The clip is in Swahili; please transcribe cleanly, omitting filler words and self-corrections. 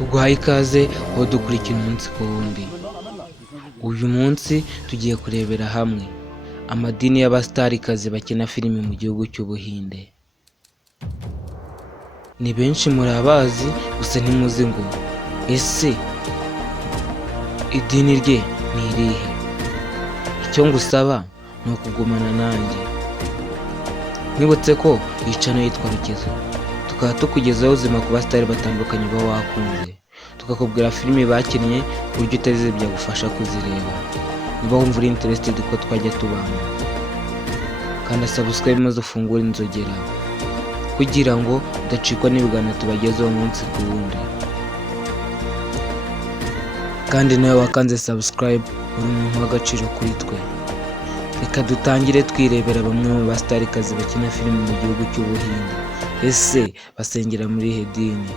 Tuguhaye ikaze aho dukurikira umunsi ku wundi. Uyu munsi tugiye kurebera hamwe amadini y'abasitarikazi bakina filime mu gihugu cy'Ubuhinde. Ni benshi muri abazi, gusa ntimuzi ngo ese idini rye ni irihe? Icyo ngusaba ni ukugumana nanjye. Mwibutse ko iyi channel yitwa Rukizo, tukaba tukugezaho ubuzima ku basitari batandukanye uba wakunze, tukakubwira filime bakinnye ku buryo utazibya byagufasha kuzireba. Niba wumva uri interested ko twajya tubana, kanda subscribe maze ufungure inzogera kugira ngo udacikwa n'ibiganiro tubagezaho umunsi ku wundi. Kandi nawe wakanze subscribe uri umuntu w'agaciro kuri twe. Reka dutangire twirebera bamwe mu basitarikazi bakina filime mu gihugu cy'Ubuhinde. Ese basengera muri ihe dini?